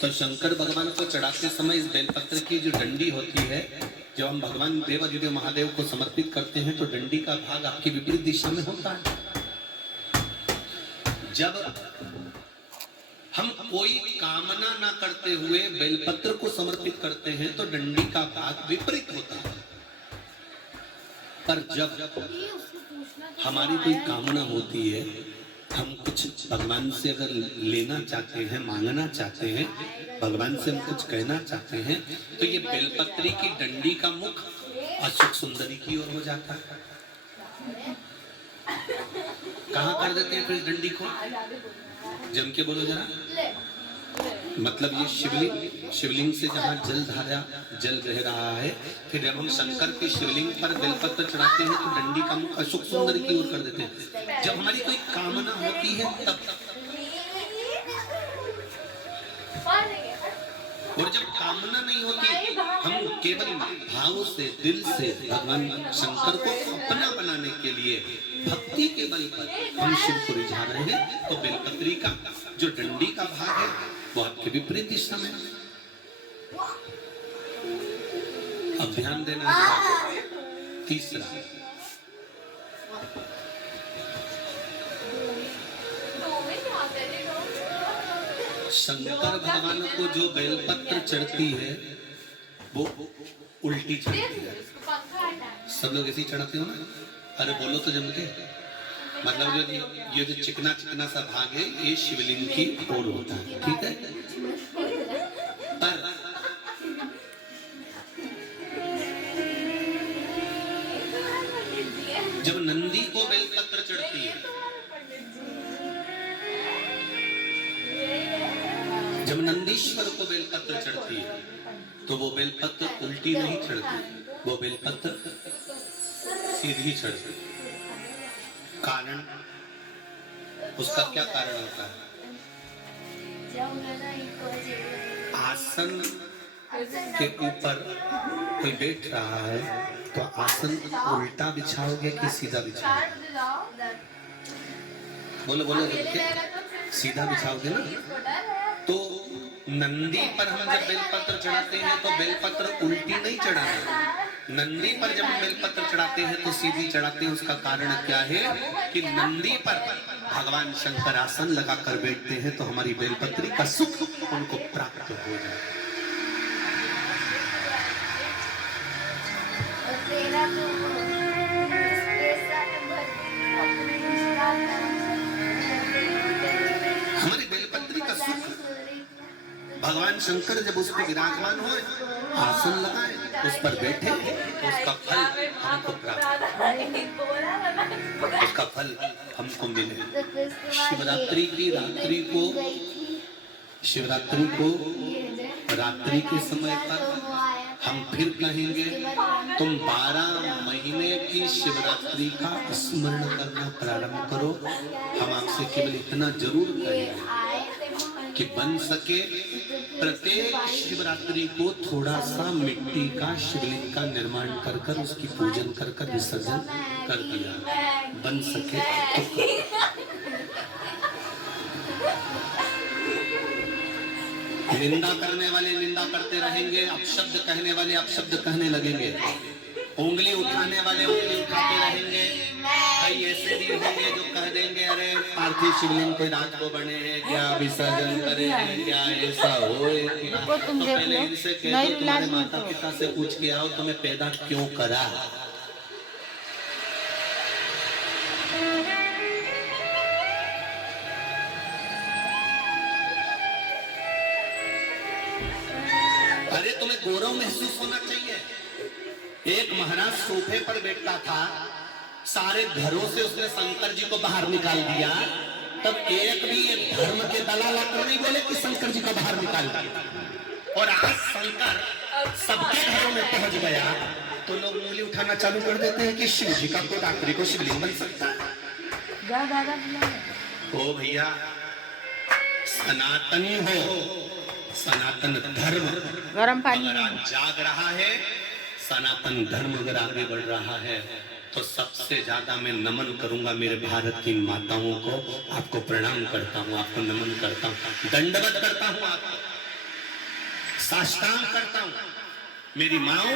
तो शंकर भगवान को चढ़ाते समय इस बेलपत्र की जो डंडी होती है, जब हम भगवान देवाधिदेव महादेव को समर्पित करते हैं तो डंडी का भाग आपकी विपरीत दिशा में होता है। जब हम कोई कामना ना करते हुए बेलपत्र को समर्पित करते हैं तो डंडी का भाग विपरीत होता है। पर जब हमारी कोई कामना होती है, हम कुछ भगवान से अगर लेना चाहते हैं, मांगना चाहते हैं, भगवान से हम कुछ कहना चाहते हैं, तो ये बेलपत्री की डंडी का मुख अशोक सुंदरी की ओर हो जाता है। कहाँ कर देते हैं फिर डंडी को? जम के बोलो जरा। मतलब ये शिवलिंग से जहाँ जल बह रहा है, फिर जब हम शंकर के शिवलिंग पर बेलपत्र चढ़ाते हैं तो डंडी का मुख अशोक सुंदरी की ओर कर देते हैं। जब हमारी कोई कामना होती है तब, और जब कामना नहीं होती, हम केवल भाव से, दिल से भगवान शंकर को अपना बनाने के लिए भक्ति के बल पर हम शिव को रिझा रहे हैं, तो बेलपत्री का जो डंडी का भाग है वो आपके विपरीत दिशा में। अब ध्यान देना है। तीसरा, शंकर भगवान को जो बेलपत्र चढ़ती है वो उल्टी चढ़ती है। सब लोग ऐसे ही चढ़ाते हो ना? अरे बोलो तो जम के। मतलब ये जो चिकना चिकना सा भाग है ये शिवलिंग की ओर होता है, ठीक है? पर जब नंदी को बेलपत्र चढ़ती है, जब नंदीश्वर को बेलपत्र चढ़ती है, तो वो बेलपत्र उल्टी नहीं चढ़ती, वो बेलपत्र सीधी चढ़ती। कारण, उसका क्या कारण होता है? आसन के ऊपर कोई बैठ रहा है तो आसन उल्टा बिछाओगे कि सीधा बिछाओगे? बोलो बोलो, सीधा बिछाओगे ना? तो नंदी पर हम जब बेलपत्र चढ़ाते हैं तो बेलपत्र उल्टी नहीं चढ़ाते। नंदी पर जब हम बेलपत्र चढ़ाते हैं तो सीधी चढ़ाते हैं। उसका कारण क्या है कि नंदी पर भगवान शंकर आसन लगाकर बैठते हैं तो हमारी बेलपत्री का सुख उनको प्राप्त हो जाए। हमारी बेलपत्री का सुख भगवान शंकर जब उस पर विराजमान हो, आसन लगाए, उस पर बैठे, तो उसका फल हमको प्राप्त, उसका फल हमको मिले। शिवरात्रि को रात्रि के समय पर हम फिर कहेंगे, तुम 12 महीने की शिवरात्रि का स्मरण करना प्रारंभ करो। हम आपसे केवल इतना जरूर कहेंगे कि बन सके प्रत्येक शिवरात्रि को थोड़ा सा मिट्टी का शिवलिंग का निर्माण कर कर उसकी पूजन कर कर विसर्जन कर दिया। बन सके तो निंदा करने वाले निंदा करते रहेंगे, अपशब्द कहने वाले अपशब्द कहने लगेंगे, उंगली उठाने वाले उंगली उठाते रहेंगे। कई ऐसे भी होंगे जो कह देंगे, अरे पार्थिव शिवलिंग कोई रात को बने हैं क्या, विसर्जन करेंगे क्या, ऐसा हो। तो पहले इनसे कह दो, तुम्हारे माता पिता से पूछ के आओ तुम्हें पैदा क्यों करा। अरे तुम्हें गौरव महसूस होना चाहिए। एक महाराज सोफे पर बैठा था, सारे घरों से उसने शंकर जी को बाहर निकाल दिया, तब एक भी ये धर्म के दलाल आकर नहीं बोले कि शंकर जी को बाहर निकाल दिया। और आज शंकर सबके घरों में पहुंच गया तो लोग उंगली उठाना चालू कर देते हैं कि शिव जी का कोई रात्रि को शिवलिंग बन सकता है। ओ भैया, सनातनी हो, सनातन धर्म गरम पानी अगर आज जाग रहा है, सनातन धर्म अगर आगे बढ़ रहा है, तो सबसे ज्यादा मैं नमन करूंगा मेरे भारत की माताओं को। आपको प्रणाम करता हूँ, आपको नमन करता हूँ, दंडवत करता हूँ आपको। साष्टांग करता हूँ। मेरी माओ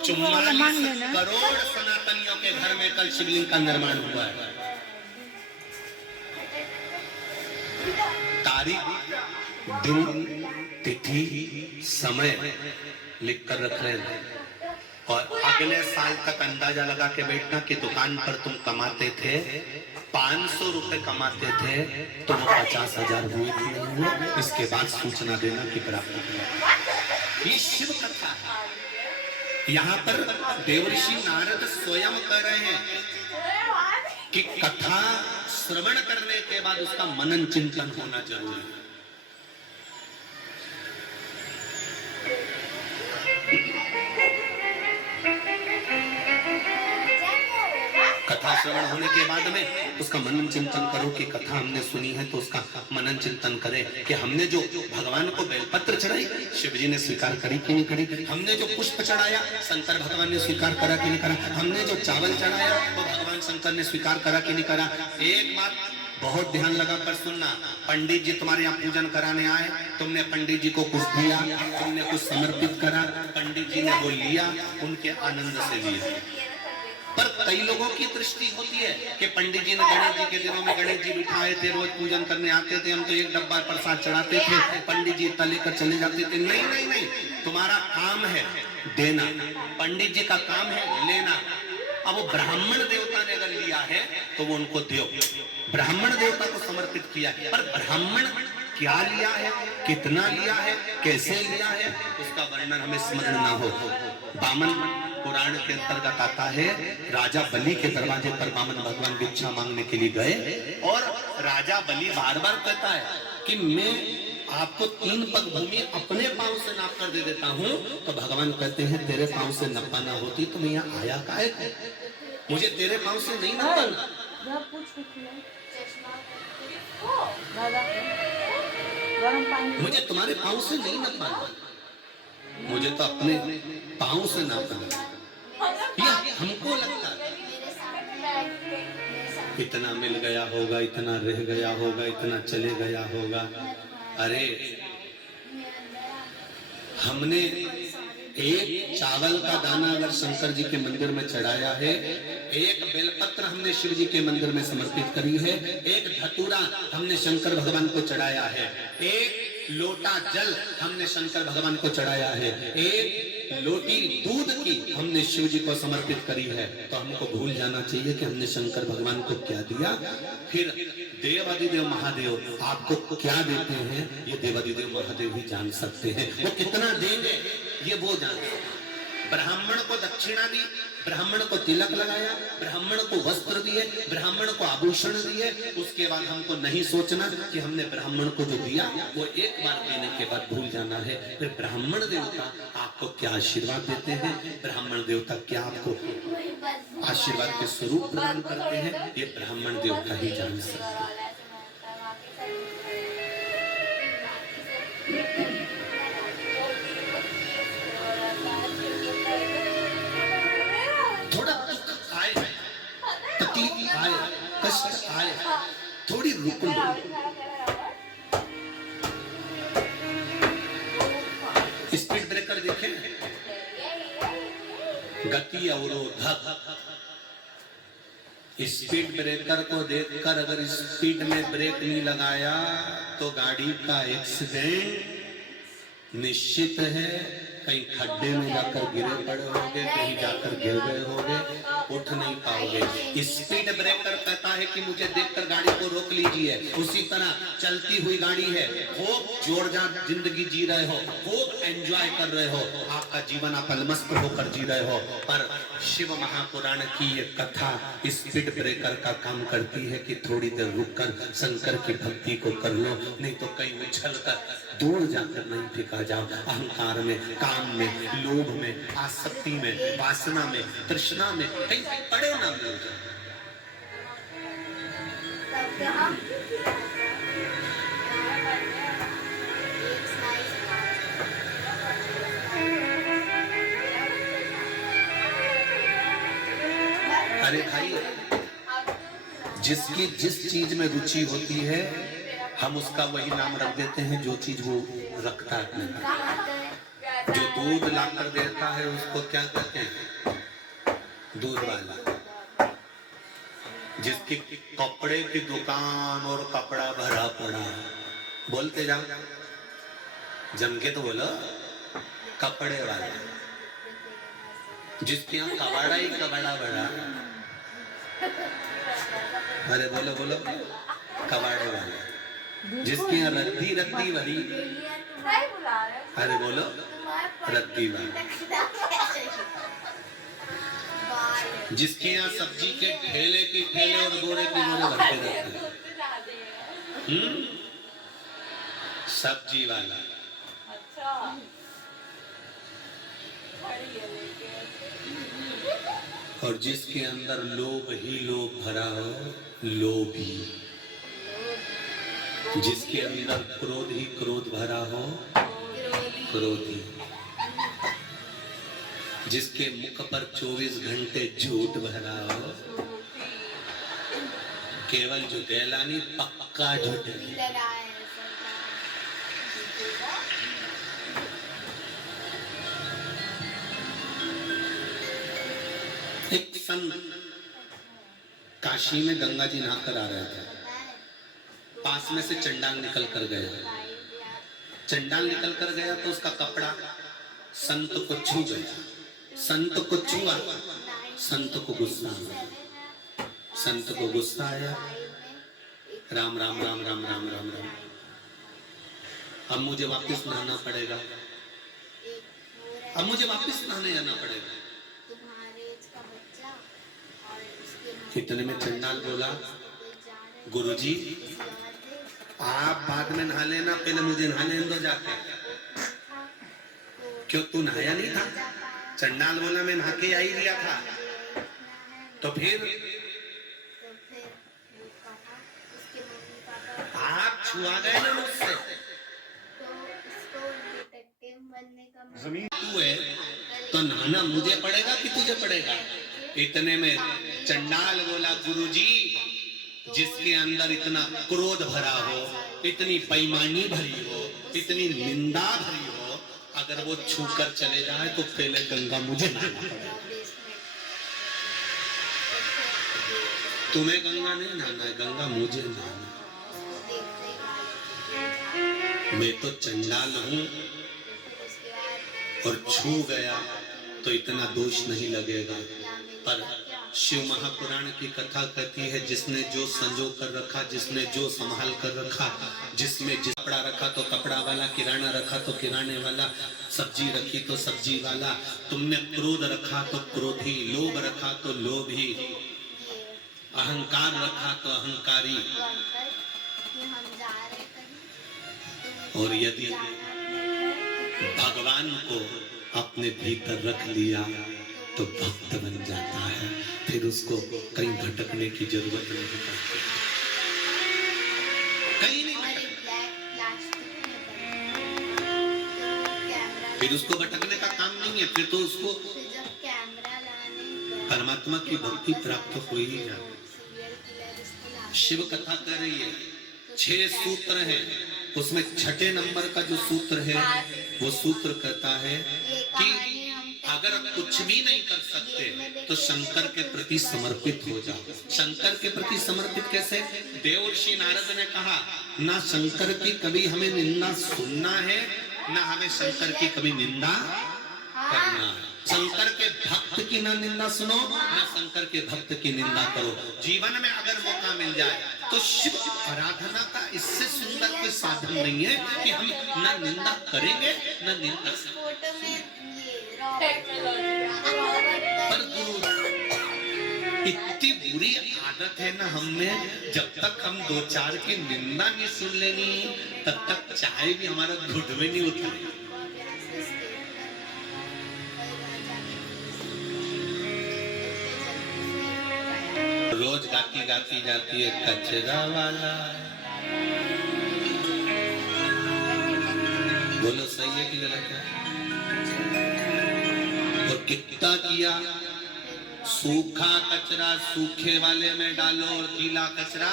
44 करोड़ सनातनियों के घर में कल शिवलिंग का निर्माण हुआ है। तारीख, दिन, तिथि, समय लिख कर रख रहे हैं और अगले साल तक अंदाजा लगा के बैठना कि दुकान पर तुम कमाते थे 500 रुपए कमाते थे तो वो 50,000 हुए कि नहीं हुए, इसके बाद सूचना देना कि प्राप्त। ये शिव कथा है। यहाँ पर देवर्षि नारद स्वयं कह रहे हैं कि कथा श्रवण करने के बाद उसका मनन चिंतन होना जरूरी है। कथा श्रवण होने के बाद में उसका मनन चिंतन करो कि कथा हमने सुनी है तो उसका मनन चिंतन करें कि हमने जो भगवान को बेलपत्र चढ़ाई शिव जी ने स्वीकार करी कि नहीं करी, हमने जो पुष्प चढ़ाया शंकर भगवान ने स्वीकार करा कि नहीं करा, हमने जो चावल चढ़ाया वो भगवान शंकर ने स्वीकार करा कि नहीं करा। एक बात बहुत ध्यान लगा कर सुनना, पंडित जी तुम्हारे यहाँ पूजन कराने आए, तुमने पंडित जी को कुछ दिया, तुमने कुछ समर्पित करा, पंडित जी ने वो लिया, उनके आनंद से लिया। पर कई लोगों की दृष्टि होती है कि पंडित जी ने गणेश जी के दिनों में गणेश जी बिठाए थे, रोज पूजन करने आते थे, हम तो एक डब्बा प्रसाद चढ़ाते थे, पंडित जी इतना लेकर चले जाते थे। नहीं नहीं नहीं, तुम्हारा काम है देना, पंडित जी का काम है लेना। अब वो ब्राह्मण देवता ने अगर लिया है तो वो उनको दो, ब्राह्मण देवता को समर्पित किया है। पर ब्राह्मण क्या लिया है, कितना लिया है, कैसे लिया है, उसका वर्णन हमें स्मरण ना हो। वामन पुराण के अंतर्गत आता है, राजा बलि के दरवाजे पर वामन भगवान भिक्षा मांगने के लिए गए और राजा बलि बार बार कहता है कि मैं आपको 3 पग भूमि अपने पांव से नाप कर दे देता हूँ। तो भगवान कहते हैं तेरे पांव से नपाना होती तो मैं यहाँ आया काहे को, मुझे तेरे पांव से नहीं नपाना, मुझे तुम्हारे पांव से नहीं नपाना, मुझे तो अपने पांव से नापना। ये हमको लगता है इतना मिल गया होगा, इतना रह गया होगा, इतना चले गया होगा। अरे हमने एक चावल का दाना अगर शंकर जी के मंदिर में चढ़ाया है, एक बेलपत्र हमने शिव जी के मंदिर में समर्पित करी है, एक धतूरा हमने शंकर भगवान को चढ़ाया है, एक लोटा जल हमने शंकर भगवान को चढ़ाया है, एक लोटी दूध की हमने शिव जी को समर्पित करी है, तो हमको भूल जाना चाहिए कि हमने शंकर भगवान को क्या दिया। फिर देवादिदेव महादेव आपको क्या देते हैं ये देवादिदेव महादेव भी जान सकते हैं, वो कितना देंगे ये वो जानते हैं। ब्राह्मण को दक्षिणा दी, ब्राह्मण को तिलक लगाया, ब्राह्मण को वस्त्र दिए, ब्राह्मण को आभूषण दिए, उसके बाद हमको नहीं सोचना कि हमने ब्राह्मण को जो दिया वो एक बार देने के बाद भूल जाना है। फिर ब्राह्मण देवता आपको क्या आशीर्वाद देते हैं, ब्राह्मण देवता क्या आपको आशीर्वाद के स्वरूप प्रदान करते हैं, ये ब्राह्मण देवता ही जान सकते हैं। कष्ट आए, थोड़ी रुक लो, स्पीड ब्रेकर देखें, गति अवरोधक, स्पीड ब्रेकर को देखकर अगर स्पीड में ब्रेक नहीं लगाया तो गाड़ी का एक्सीडेंट निश्चित है। कहीं खड्डे में जाकर गिरे पड़े होगे, कहीं जाकर गिर गए होगे, उठ नहीं पाओगे। स्पीड ब्रेकर कहता है कि मुझे देखकर गाड़ी को रोक लीजिए। उसी तरह चलती हुई गाड़ी है, खूब जोरदार जिंदगी जी रहे हो, खूब एंजॉय कर रहे हो, आपका जीवन आप अलमस्त होकर जी रहे हो, पर शिव महापुराण की ये कथा स्पीड ब्रेकर का काम करती है कि थोड़ी देर रुककर शंकर की भक्ति को कर लो, नहीं तो कहीं उछलकर दूर जाकर नहीं फेंका जाओ। अहंकार में, काम में, लोभ में, आसक्ति में, वासना में, तृष्णा में कहीं पड़े ना मिल जाओ। अरे भाई, जिसकी जिस चीज में रुचि होती है हम उसका वही नाम रख देते हैं जो चीज वो रखता है। जो दूध लाकर देता है उसको क्या कहते हैं? दूध वाला। जिसकी कपड़े की दुकान और कपड़ा भरा पड़ा, बोलते जाओ, जम के तो बोलो, कपड़े वाला। जिसके यहाँ कबाड़ा ही कबाड़ा भरा, अरे बोलो बोलो, कबाड़े वाला। जिसके यहाँ रद्दी रद्दी भरी, अरे बोलो, रद्दी वाला। जिसके यहाँ सब्जी के ठेले की ठेले और बोरे की बोरे भरते रहते हैं, सब्जी वाला। और जिसके अंदर लोभ ही लोभ भरा हो, लोभी। जिसके अंदर क्रोध ही क्रोध भरा हो, क्रोधी। जिसके मुख पर 24 घंटे झूठ भरा हो, केवल जो गैलानी पक्का झूठ है। एक संत काशी में गंगा जी नहाकर आ रहे थे, पास में से चंडाल निकल कर गया। चंडाल निकल कर गया तो उसका कपड़ा संत को छू गया। संत को छुआ, संत को गुस्सा आया। संत को गुस्सा आया, राम राम राम राम राम राम राम, अब मुझे वापस नहाना पड़ेगा, अब मुझे वापस नहाने जाना पड़ेगा। इतने में चंडाल बोला, गुरुजी आप बाद में नहा लेना, पहले मुझे नहाने दो जाके। क्यों, तू नहाया नहीं था? चंडाल बोला मैं नहा के आ ही लिया था। तो फिर आप छुआ गए ना मुझसे, तू है तो नहाना मुझे पड़ेगा कि तुझे पड़ेगा? इतने में चंडाल बोला, गुरुजी जिसके अंदर इतना क्रोध भरा हो, इतनी बेईमानी भरी हो, इतनी निंदा भरी हो, अगर वो छूकर चले जाए तो पहले गंगा मुझे नहाना पड़ेगा। तुम्हें गंगा नहीं नहाना है, गंगा मुझे नहाना। मैं तो चंडाल हूं और छू गया तो इतना दोष नहीं लगेगा। पर शिव महापुराण की कथा कहती है, जिसने जो संजो कर रखा, जिसने जो संभाल कर रखा, जिसमें जिस कपड़ा रखा तो कपड़ा वाला, किराना रखा तो किराने वाला, सब्जी रखी तो सब्जी वाला, तुमने क्रोध रखा तो क्रोधी, लोभ रखा तो लोभी, अहंकार रखा तो अहंकारी। और यदि भगवान को अपने भीतर रख लिया तो भक्त बन जाता है, फिर उसको कहीं भटकने की जरूरत नहीं पड़ती, कहीं नहीं भटकना। फिर उसको भटकने का काम नहीं है, फिर तो उसको परमात्मा की भक्ति प्राप्त हो ही जाती। शिव कथा कर रही है, 6 सूत्र हैं, उसमें 6ठे नंबर का जो सूत्र है वो सूत्र कहता है कि अगर कुछ भी नहीं कर सकते तो शंकर के प्रति समर्पित हो जाओ। शंकर के प्रति समर्पित कैसे? देवर्षि नारद ने कहा, ना शंकर की कभी हमें निंदा सुनना है, ना हमें शंकर की कभी निंदा करना है। शंकर के भक्त की ना निंदा सुनो, ना शंकर के भक्त की निंदा करो। जीवन में अगर मौका मिल जाए तो शिव आराधना का इससे सुंदर कोई साधन नहीं है कि हम ना निंदा करेंगे ना निंदा। पर इतनी बुरी आदत है ना हमने, जब तक हम 2-4 की निंदा नहीं सुन लेनी तब तक चाय भी हमारा घुट में नहीं उतरेगी। रोज गाती गाती जाती है, कचरा वाला। बोलो सही है कि गलत है? और कितना किया, सूखा कचरा सूखे वाले में डालो और गीला कचरा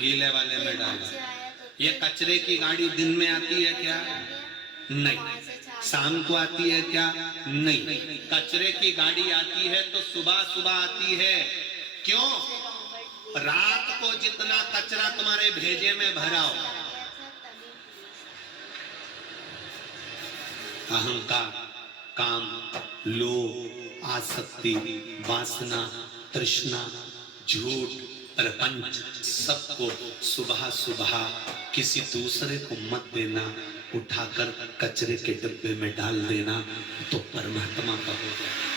गीले वाले में डालो। ये कचरे की गाड़ी दिन में आती है क्या? नहीं, शाम को आती है क्या? नहीं। कचरे की गाड़ी आती है तो सुबह सुबह आती है। क्यों? रात को जितना कचरा तुम्हारे भेजे में भराओ, अहंकार, काम, लोभ, आसक्ति, वासना, तृष्णा, झूठ, प्रपंच, सबको सुबह सुबह किसी दूसरे को मत देना, उठाकर कचरे के डिब्बे में डाल देना, तो परमात्मा का हो जाए।